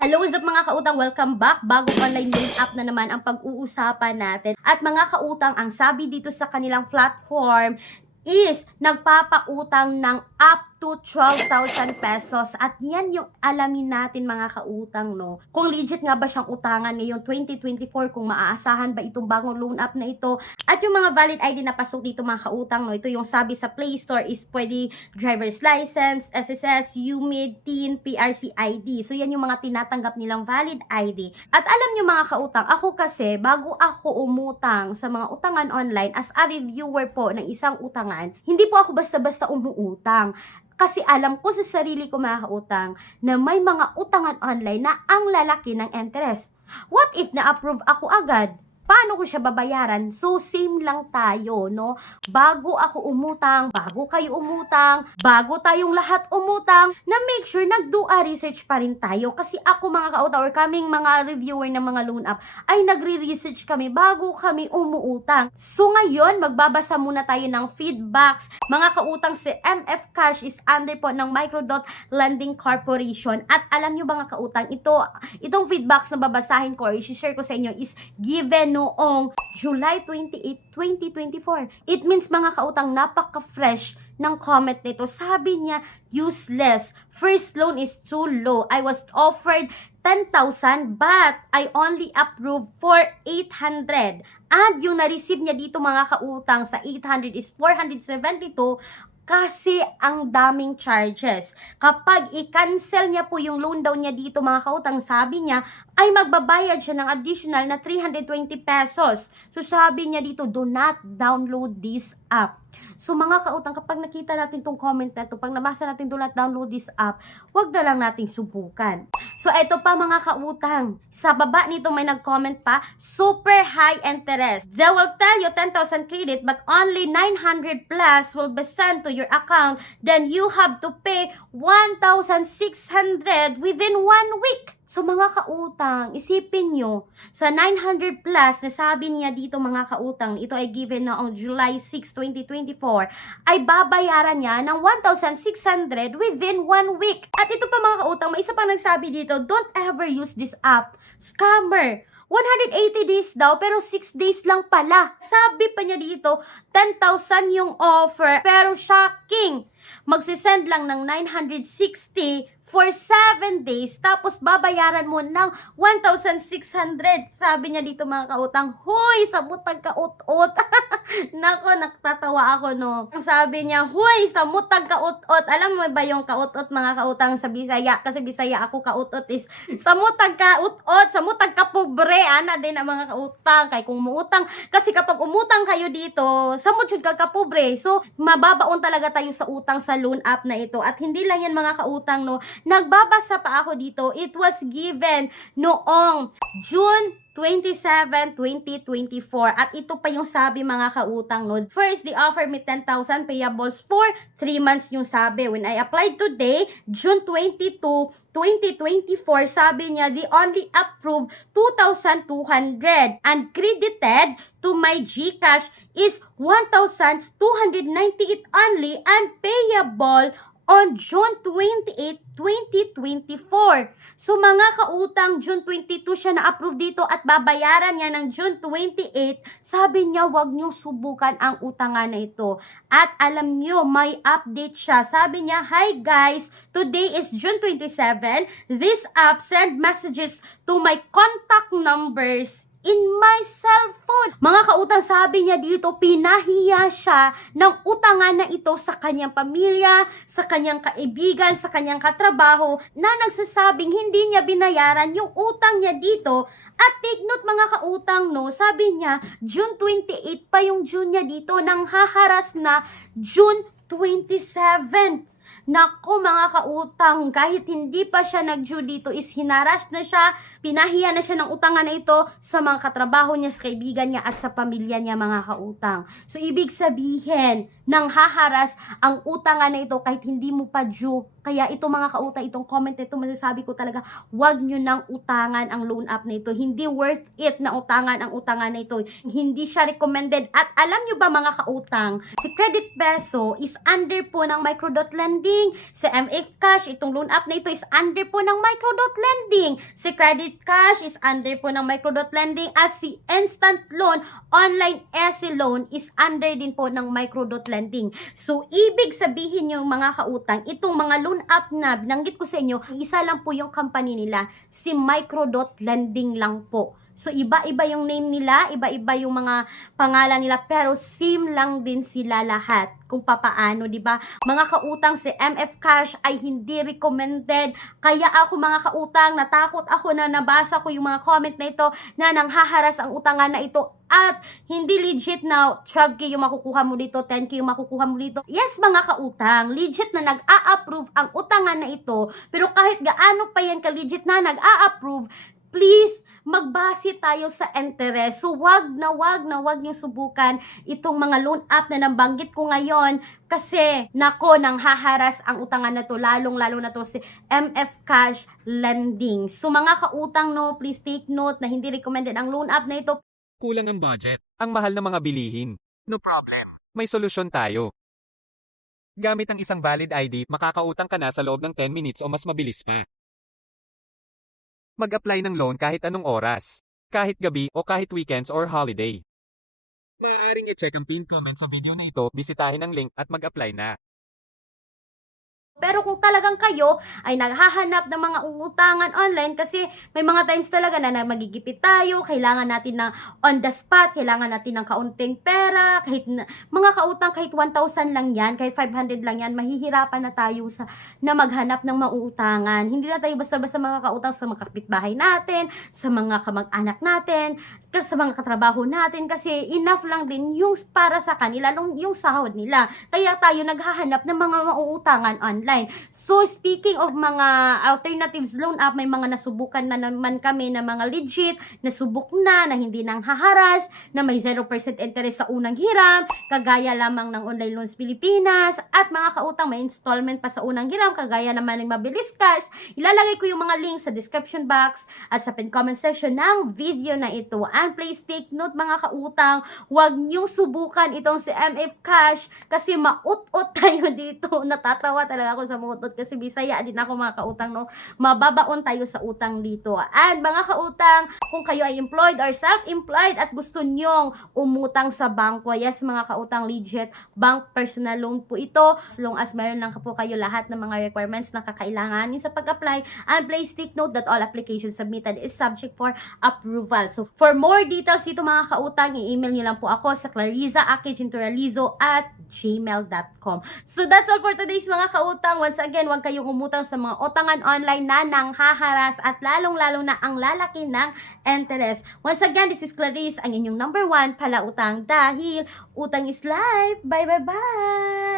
Hello, what's up mga kautang? Welcome back. Bagong online loan app na naman ang pag-uusapan natin. At mga kautang, ang sabi dito sa kanilang platform is nagpapautang ng up to 12,000 pesos. At yan yung alamin natin mga kautang, no? Kung legit nga ba siyang utangan ngayong 2024, kung maaasahan ba itong bagong loan app na ito. At yung mga valid ID na pasok dito mga kautang, no? Ito yung sabi sa Play Store is pwede driver's license, SSS, UMID, TIN, PRC ID. So yan yung mga tinatanggap nilang valid ID. At alam nyo mga kautang, ako kasi bago ako umutang sa mga utangan online as a reviewer po ng isang utangan, hindi po ako basta-basta umuutang. Kasi alam ko sa sarili ko mga kautang na may mga utangan online na ang lalaki ng interest. What if na-approve ako agad? Paano ko siya babayaran? So, same lang tayo, no? Bago ako umutang, bago kayo umutang, bago tayong lahat umutang, na make sure nag-do a research pa rin tayo. Kasi ako mga kautang or kaming mga reviewer ng mga loan app, ay nagre-research kami bago kami umuutang. So, ngayon, magbabasa muna tayo ng feedbacks. Mga kautang, si MF Cash is under po ng Microdot Lending Corporation. At alam nyo mga kautang, itong feedbacks na babasahin ko or i-share ko sa inyo is given noong July 28, 2024. It means mga kautang, napaka-fresh ng comment nito. Sabi niya, useless. First loan is too low. I was offered 10,000 but I only approved for 800. And yung na-receive niya dito mga kautang sa 800 is 472 kasi ang daming charges. Kapag i-cancel niya po yung loan daw niya dito mga kautang, sabi niya, ay magbabayad siya ng additional na 320 pesos. So sabi niya dito, do not download this app. So mga kautang, kapag nakita natin tong comment na to, pag nabasa natin do not download this app, wag na lang nating subukan. So ito pa mga kautang, sa baba nito may nag-comment pa, super high interest. They will tell you 10,000 credit but only 900 plus will be sent to your account. Then you have to pay 1,600 within 1 week. So mga kautang, isipin nyo, sa 900 plus na sabi niya dito mga kautang, ito ay given noong July 6, 2024, ay babayaran niya ng 1,600 within 1 week. At ito pa mga kautang, may isa pa nagsabi dito, don't ever use this app. Scammer! 180 days daw, pero 6 days lang pala. Sabi pa niya dito, 10,000 yung offer, pero shocking! Magsisend lang ng 960 for 7 days, tapos babayaran mo ng 1,600. Sabi niya dito mga kautang, huy, samutag ka-ut-ut. Nako, nagtatawa ako, no. Sabi niya, huy, samutag ka-ut-ut. Alam mo ba yung ka-ut-ut mga kautang sa Bisaya? Kasi Bisaya ako, ka-ut-ut is samutag ka-ut-ut, samutag ka-pobre. Ana din ang mga kautang. Kaya kung umuutang, kasi kapag umutang kayo dito, samutag ka pobre. So, mababaon talaga tayo sa utang sa loan app na ito. At hindi lang yan mga kautang, no. Nagbabasa pa ako dito, it was given noong June 27, 2024. At ito pa yung sabi mga kautang, no. First, they offered me 10,000 payables for 3 months yung sabi. When I applied today, June 22, 2024, sabi niya, they only approved 2,200 and credited to my GCash is 1,298 only and payable on June 28, 2024. So mga kautang, June 22 siya na-approve dito at babayaran niya ng June 28. Sabi niya, wag niyo subukan ang utangan na ito. At alam niyo, may update siya. Sabi niya, hi guys, today is June 27. This app send messages to my contact numbers in my cellphone. Mga kautang, sabi niya dito, pinahiya siya ng utangan na ito sa kanyang pamilya, sa kanyang kaibigan, sa kanyang katrabaho, na nagsasabing hindi niya binayaran yung utang niya dito. At take note mga kautang, no, sabi niya, June 28 pa yung June niya dito, nang haharas na June 27. Nako mga kautang, kahit hindi pa siya nag-due dito is hinaras na siya, pinahiya na siya ng utangan na ito sa mga katrabaho niya, sa kaibigan niya at sa pamilya niya mga kautang. So ibig sabihin, nang haharas ang utangan na ito kahit hindi mo pa due. Kaya ito mga kautang, itong comment na ito, masasabi ko talaga, wag nyo nang utangan ang loan app na ito. Hindi worth it na utangan ang utangan na ito. Hindi siya recommended. At alam nyo ba mga kautang, si Credit Peso is under po ng Micro.Lending. Si MF Cash, itong loan app na ito is under po ng Micro.Lending. Si Credit Cash is under po ng Micro.Lending. At si Instant Loan, Online SE Loan is under din po ng Micro.Lending. So, ibig sabihin nyo mga kautang, itong mga loan app na binanggit ko sa inyo, isa lang po yung company nila, si Micro.Lending lang po. So, iba-iba yung name nila, iba-iba yung mga pangalan nila, pero same lang din sila lahat kung papaano, di ba? Mga kautang, si MF Cash ay hindi recommended. Kaya ako mga kautang, natakot ako na nabasa ko yung mga comment na ito na nanghaharas ang utangan na ito at hindi legit na 12K yung makukuha mo dito, 10K yung makukuha mo dito. Yes mga kautang, legit na nag-a-approve ang utangan na ito, pero kahit gaano pa yan ka-legit na nag-a-approve, please, magbase tayo sa interest. So, wag na wag niyong subukan itong mga loan app na nabanggit ko ngayon kasi, nako, nang haharas ang utangan na to, lalong-lalo na to si MF Cash Lending. So, mga kautang, no, please take note na hindi recommended ang loan app na ito. Kulang ang budget, ang mahal ng mga bilihin. No problem. May solusyon tayo. Gamit ang isang valid ID, makakautang ka na sa loob ng 10 minutes o mas mabilis pa. Mag-apply ng loan kahit anong oras, kahit gabi o kahit weekends or holiday. Maaaring i-check ang pinned comment sa video na ito, bisitahin ang link at mag-apply na. Pero kung talagang kayo ay naghahanap ng mga uutangan online kasi may mga times talaga na magigipit tayo, kailangan natin ng on the spot, kailangan natin ng kaunting pera, kahit mga kautang kahit 1,000 lang yan, kahit 500 lang yan, mahihirapan na tayo na maghanap ng mauutangan. Hindi na tayo basta-basta mga kautang sa mga kapitbahay natin, sa mga kamag-anak natin, sa mga katrabaho natin kasi enough lang din yung para sa kanila, yung sahod nila. Kaya tayo naghahanap ng mga mauutangan online. So, speaking of mga alternatives loan app, may mga nasubukan na naman kami na mga legit, nasubok na hindi nang haharas, na may 0% interest sa unang hiram, kagaya lamang ng Online Loans Pilipinas, at mga kautang may installment pa sa unang hiram, kagaya naman ng Mabilis Cash. Ilalagay ko yung mga links sa description box at sa pin comment section ng video na ito. And please take note mga kautang, huwag niyong subukan itong si MF Cash kasi maut-ut tayo dito. Natatawa talaga ako sa mutot kasi Bisaya din ako mga kautang, no? Mababaon tayo sa utang dito. And mga kautang, kung kayo ay employed or self-employed at gusto nyong umutang sa bangko, yes mga kautang, legit bank personal loan po ito. As long as meron lang po kayo lahat ng mga requirements na kakailanganin sa pag-apply. And please take note that all applications submitted is subject for approval. So for more details dito mga kautang, i-email nyo lang po ako sa clariza@gmail.com. So that's all for today's mga kautang. Once again, huwag kayong umutang sa mga utangan online na nanghaharas at lalong-lalo na ang lalaki ng interest. Once again, this is Clarice, ang inyong number 1 palautang dahil utang is life. Bye bye bye!